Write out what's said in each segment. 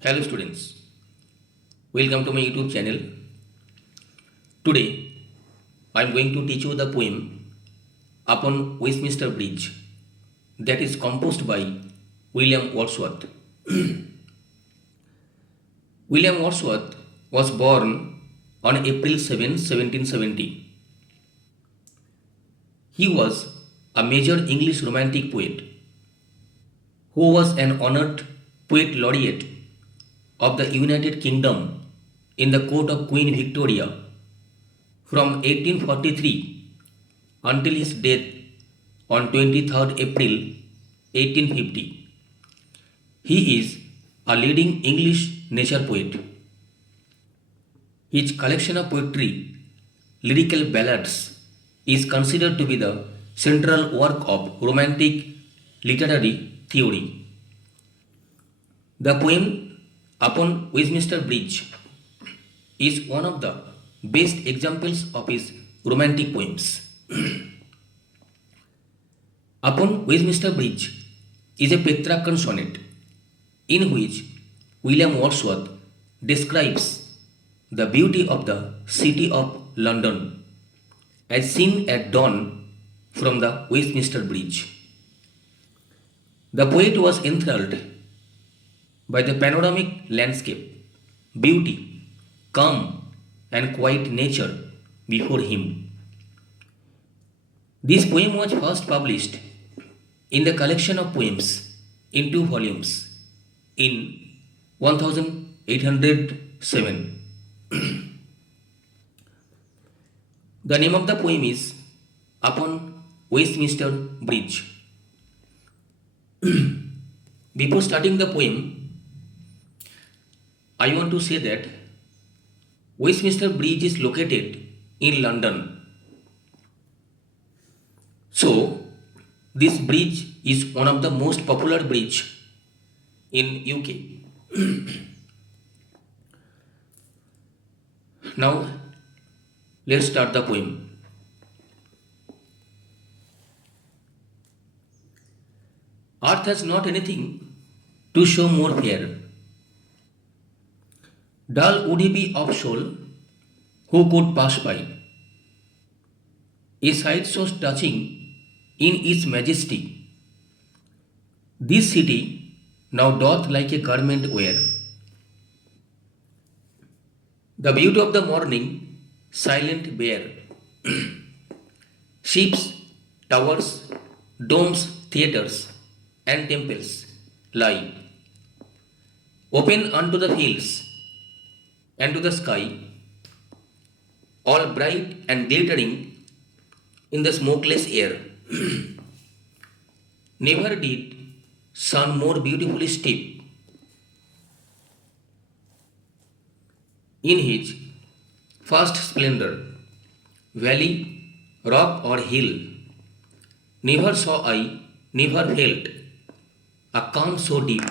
Hello students, welcome to my YouTube channel. Today I am going to teach you the poem upon Westminster Bridge that is composed by William Wordsworth. William Wordsworth was born on April 7, 1770. He was a major English romantic poet who was an honored poet laureate of the United Kingdom in the court of Queen Victoria from 1843 until his death on 23rd April 1850. He is a leading English nature poet. His collection of poetry, lyrical ballads, is considered to be the central work of Romantic literary theory. The poem upon Westminster Bridge is one of the best examples of his romantic poems. Upon Westminster Bridge is a Petrarchan sonnet in which William Wordsworth describes the beauty of the city of London as seen at dawn from the Westminster Bridge. The poet was enthralled by the panoramic landscape, beauty, calm, and quiet nature before him. This poem was first published in the collection of poems in two volumes in 1807. The name of the poem is Upon Westminster Bridge. Before starting the poem, I want to say that Westminster Bridge is located in London. So, this bridge is one of the most popular bridge in UK. Now, let's start the poem. Earth has not anything to show more fair. Dull would he be of soul who could pass by. A sight so touching in its majesty. This city now doth like a garment wear. The beauty of the morning, silent bare. Ships, towers, domes, theatres, and temples lie open unto the fields and to the sky, all bright and glittering in the smokeless air. Never did sun more beautifully steep in his first splendor, valley, rock, or hill. Never saw I, never felt a calm so deep.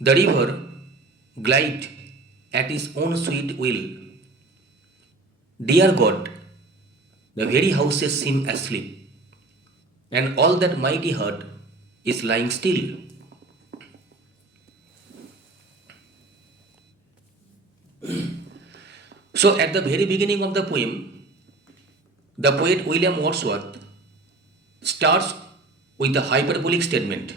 The river glide at his own sweet will. Dear God, the very houses seem asleep, and all that mighty heart is lying still. So, at the very beginning of the poem, the poet William Wordsworth starts with a hyperbolic statement.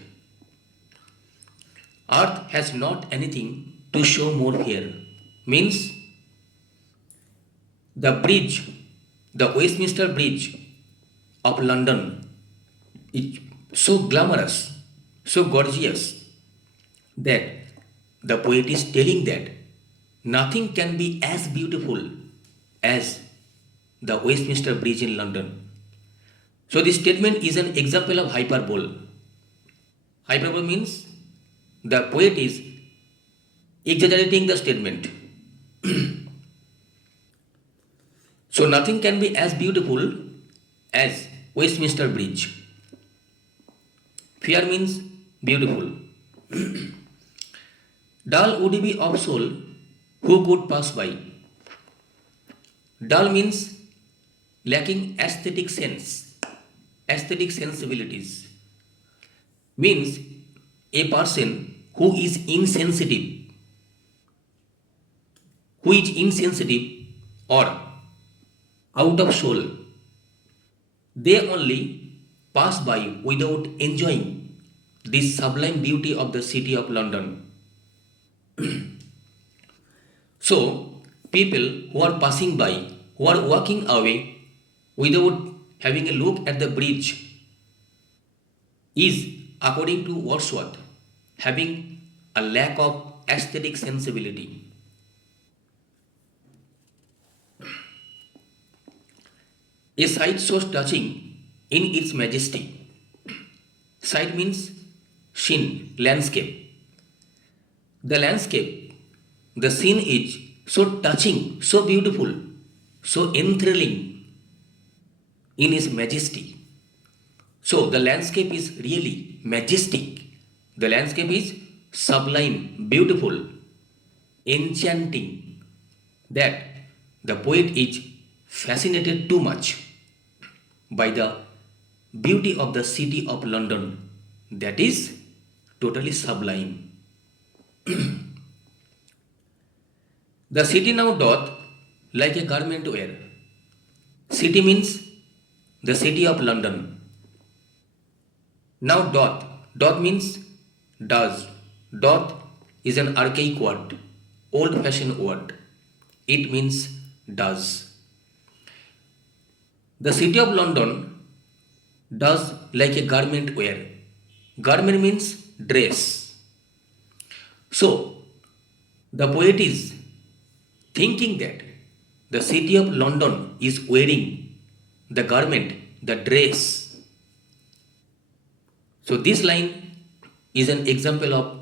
Earth has not anything to show more fair. Means the bridge, the Westminster Bridge of London is so glamorous, so gorgeous that the poet is telling that nothing can be as beautiful as the Westminster Bridge in London. So this statement is an example of hyperbole. Hyperbole means the poet is exaggerating the statement. So nothing can be as beautiful as Westminster Bridge. Fair means beautiful. Dull would be of soul who could pass by. Dull means lacking aesthetic sense, aesthetic sensibilities. Means a person who is insensitive or out of soul, they only pass by without enjoying this sublime beauty of the city of London. So, people who are passing by, who are walking away without having a look at the bridge, is, according to Wordsworth, having a lack of aesthetic sensibility. A sight so touching in its majesty. Sight means scene, landscape. The landscape, the scene is so touching, so beautiful, so enthralling in its majesty. So the landscape is really majestic. The landscape is sublime, beautiful, enchanting, that the poet is fascinated too much by the beauty of the city of London, that is totally sublime. The city now doth like a garment wear. City means the city of London. Now doth means does. Doth is an archaic word, old fashioned word. It means does. The city of London does like a garment wear. Garment means dress. So, the poet is thinking that the city of London is wearing the garment, the dress. So, this line is an example of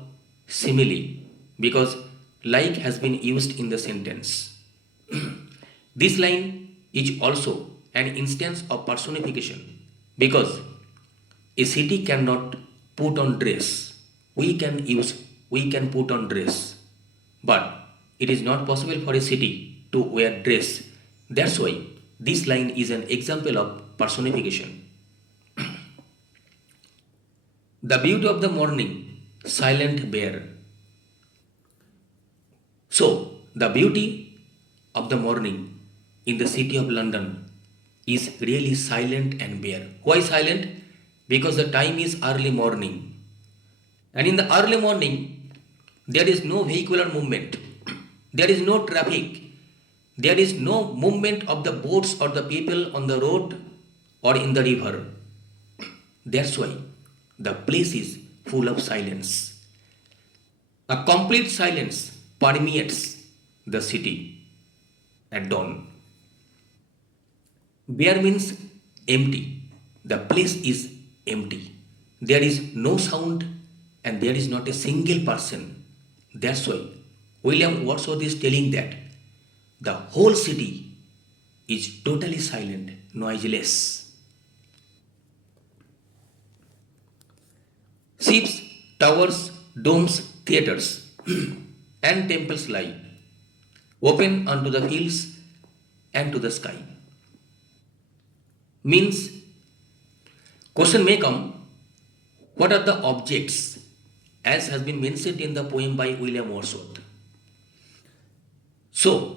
simile because like has been used in the sentence. This line is also an instance of personification because a city cannot put on dress. We can put on dress, but it is not possible for a city to wear dress. That's why this line is an example of personification. The beauty of the morning, silent bare. So, the beauty of the morning in the city of London is really silent and bare. Why silent? Because the time is early morning. And in the early morning, there is no vehicular movement. There is no traffic. There is no movement of the boats or the people on the road or in the river. That's why the place is full of silence. A complete silence permeates the city at dawn. Bare means empty. The place is empty. There is no sound and there is not a single person. That's why William Wordsworth is telling that the whole city is totally silent, noiseless. Ships, towers, domes, theatres, and temples lie open unto the hills and to the sky. Means, question may come, what are the objects as has been mentioned in the poem by William Wordsworth? So,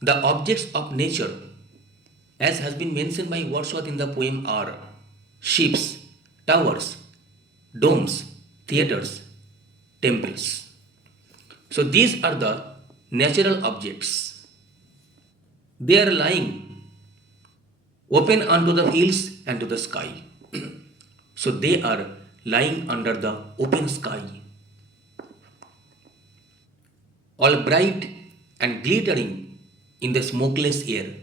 the objects of nature as has been mentioned by Wordsworth in the poem are ships, towers, domes, theatres, temples. So these are the natural objects. They are lying open unto the hills and to the sky. So they are lying under the open sky, all bright and glittering in the smokeless air.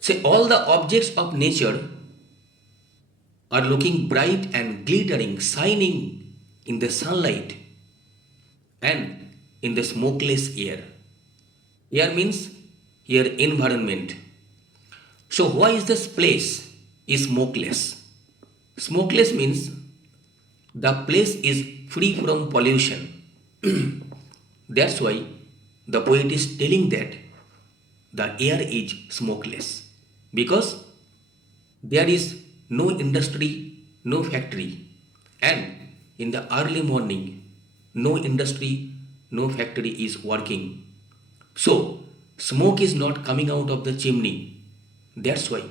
Say all the objects of nature are looking bright and glittering, shining in the sunlight and in the smokeless air. Air means here environment. So why is this place is smokeless? Smokeless means the place is free from pollution. That's why the poet is telling that the air is smokeless because there is no industry, no factory, and in the early morning, no industry, no factory is working. So, smoke is not coming out of the chimney. That's why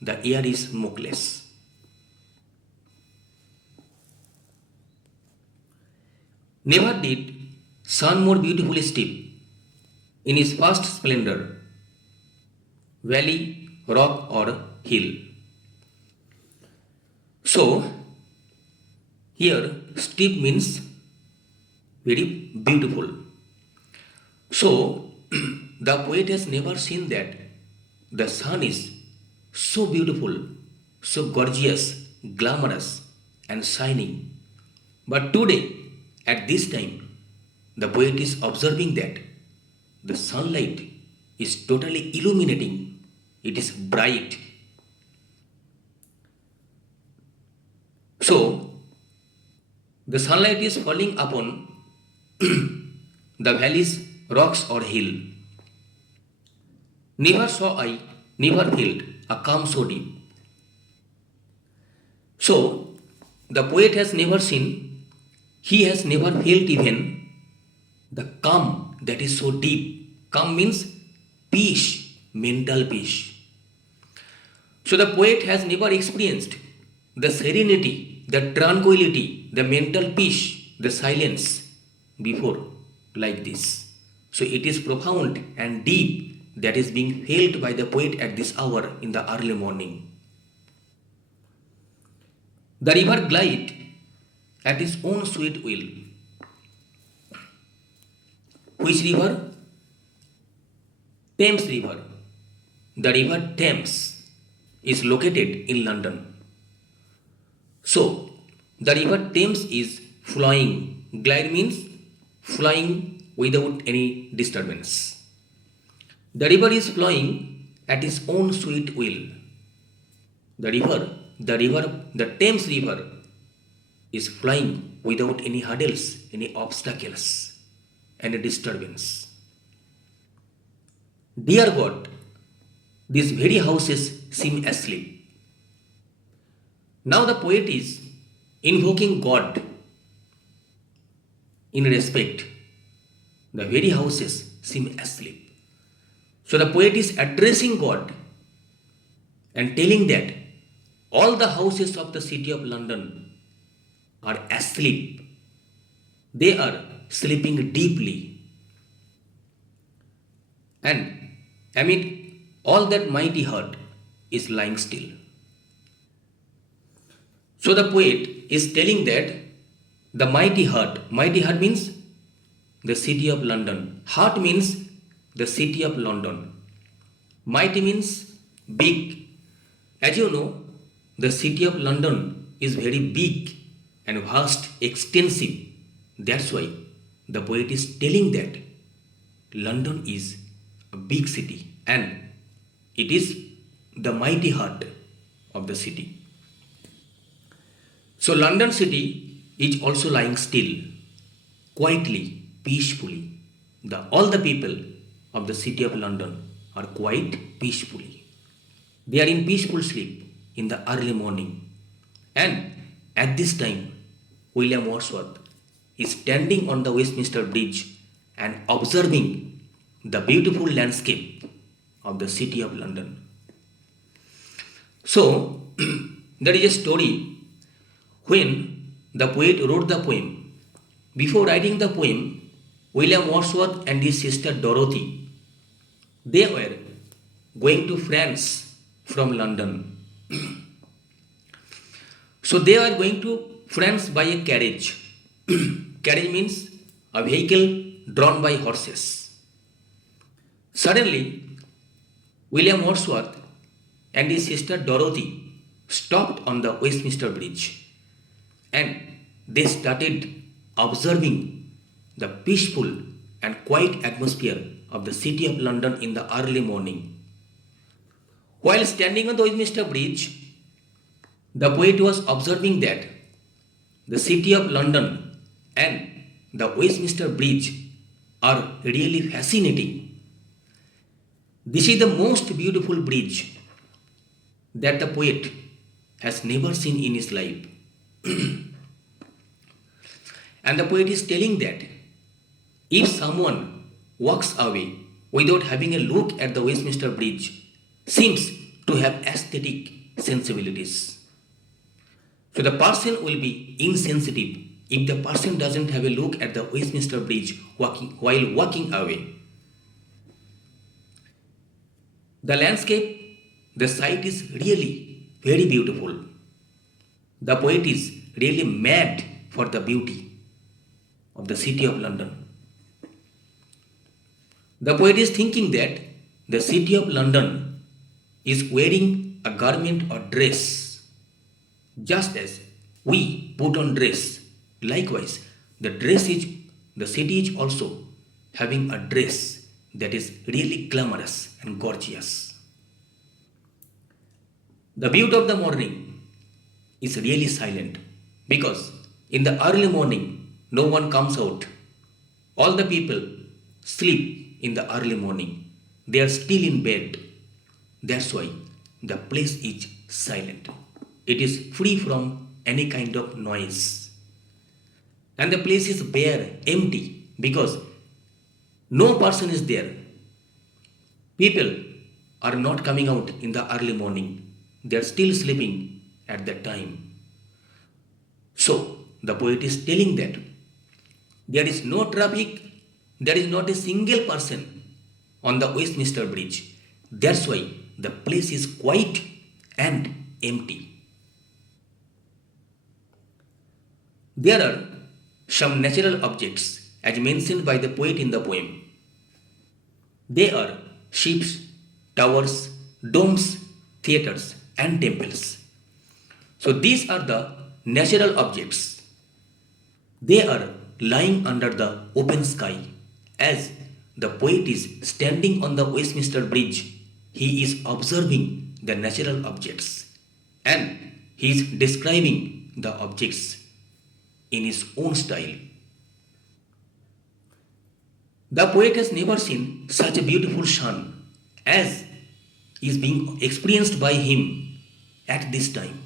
the air is smokeless. Never did sun more beautifully steep in his first splendor, valley, rock, or hill. So, here steep means very beautiful. So, the poet has never seen that the sun is so beautiful, so gorgeous, glamorous, and shining. But today, at this time, the poet is observing that the sunlight is totally illuminating, it is bright. So, the sunlight is falling upon the valleys, rocks, or hill. Never saw I, never felt a calm so deep. So, the poet has never seen, he has never felt even the calm that is so deep. Calm means peace, mental peace. So, the poet has never experienced the serenity, the tranquility, the mental peace, the silence before like this. So, it is profound and deep that is being felt by the poet at this hour in the early morning. The river glide at its own sweet will. Which river? Thames River. The river Thames is located in London. So, the river Thames is flowing. Glide means flowing without any disturbance. The river is flowing at its own sweet will. The Thames River is flowing without any hurdles, any obstacles, any disturbance. Dear God, these very houses seem asleep. Now the poet is invoking God in respect. The very houses seem asleep. So the poet is addressing God and telling that all the houses of the city of London are asleep. They are sleeping deeply. And amid all that mighty heart is lying still. So the poet is telling that the mighty heart means the city of London. Heart means the city of London. Mighty means big. As you know, the city of London is very big and vast, extensive. That's why the poet is telling that London is a big city and it is the mighty heart of the city. So London city is also lying still, quietly, peacefully. All the people of the city of London are quite peacefully. They are in peaceful sleep in the early morning. And at this time, William Wordsworth is standing on the Westminster Bridge and observing the beautiful landscape of the city of London. So, there is a story when the poet wrote the poem. Before writing the poem, William Wordsworth and his sister Dorothy, they were going to France from London. So they are going to France by a carriage. Carriage means a vehicle drawn by horses. Suddenly, William Wordsworth and his sister Dorothy stopped on the Westminster Bridge and they started observing the peaceful and quiet atmosphere of the city of London in the early morning. While standing on the Westminster Bridge, the poet was observing that the city of London and the Westminster Bridge are really fascinating. This is the most beautiful bridge that the poet has never seen in his life. And the poet is telling that if someone walks away without having a look at the Westminster Bridge, seems to have aesthetic sensibilities. So the person will be insensitive if the person doesn't have a look at the Westminster Bridge while walking away. The landscape, the sight is really very beautiful. The poet is really mad for the beauty of the city of London. The poet is thinking that the city of London is wearing a garment or dress, just as we put on dress. Likewise, the city is also having a dress that is really glamorous and gorgeous. The beauty of the morning is really silent because in the early morning no one comes out. All the people sleep in the early morning. They are still in bed. That's why the place is silent. It is free from any kind of noise. And the place is bare, empty, because no person is there. People are not coming out in the early morning. They are still sleeping at that time. So, the poet is telling that there is no traffic, there is not a single person on the Westminster Bridge. That's why the place is quiet and empty. There are some natural objects as mentioned by the poet in the poem. They are ships, towers, domes, theatres, and temples. So these are the natural objects. They are lying under the open sky. As the poet is standing on the Westminster Bridge, he is observing the natural objects and he is describing the objects in his own style. The poet has never seen such a beautiful sun as is being experienced by him at this time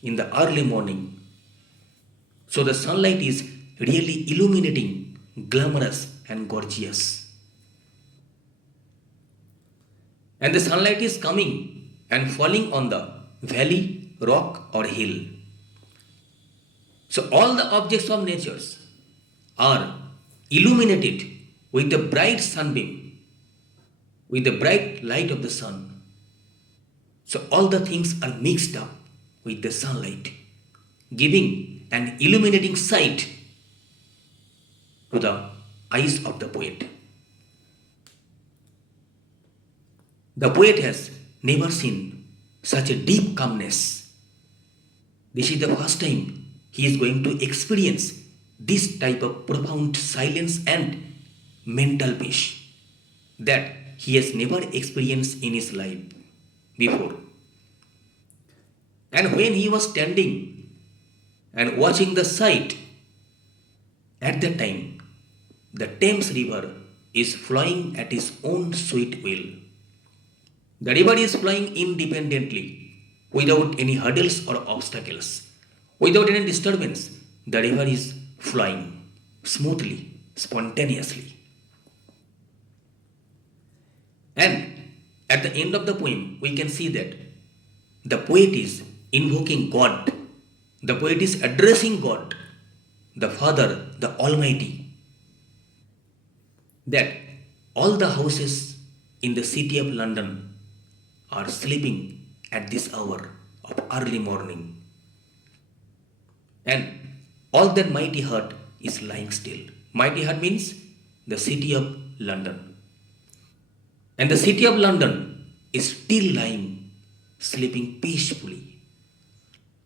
in the early morning. So the sunlight is really illuminating, glamorous and gorgeous. And the sunlight is coming and falling on the valley, rock or hill. So all the objects of nature are illuminated with the bright sunbeam, with the bright light of the sun. So all the things are mixed up with the sunlight, giving an illuminating sight to the eyes of the poet. The poet has never seen such a deep calmness. This is the first time he is going to experience this type of profound silence and mental peace that he has never experienced in his life before. And when he was standing and watching the sight, at that time, the Thames River is flowing at its own sweet will. The river is flowing independently, without any hurdles or obstacles, without any disturbance. The river is flowing smoothly, spontaneously. And at the end of the poem, we can see that the poet is invoking God. The poet is addressing God, the Father, the Almighty, that all the houses in the city of London are sleeping at this hour of early morning. And all that mighty heart is lying still. Mighty heart means the city of London. And the city of London is still lying, sleeping peacefully.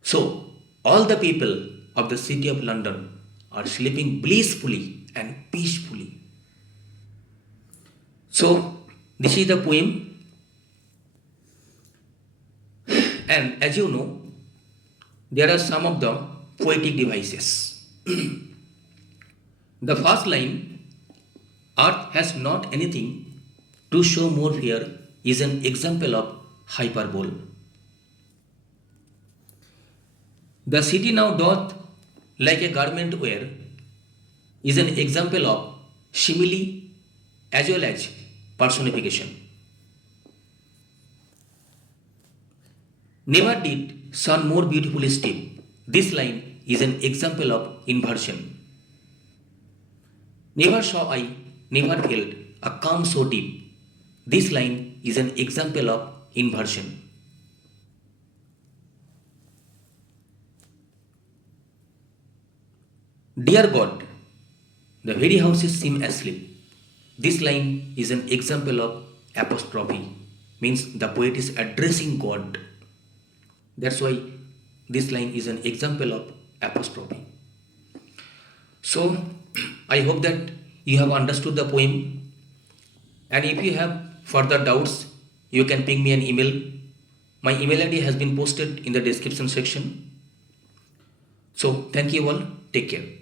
So, all the people of the city of London are sleeping blissfully and peacefully. So, this is the poem. And as you know, there are some of the poetic devices. The first line, earth has not anything to show more fear, is an example of hyperbole. The city now doth like a garment wear, is an example of simile as well as personification. Never did sun more beautifully steep. This line is an example of inversion. Never saw I, never felt a calm so deep. This line is an example of inversion. Dear God, the very houses seem asleep. This line is an example of apostrophe, means the poet is addressing God. That's why this line is an example of apostrophe. So, I hope that you have understood the poem, and if you have further doubts, you can ping me an email. My email ID has been posted in the description section. So, thank you all. Take care.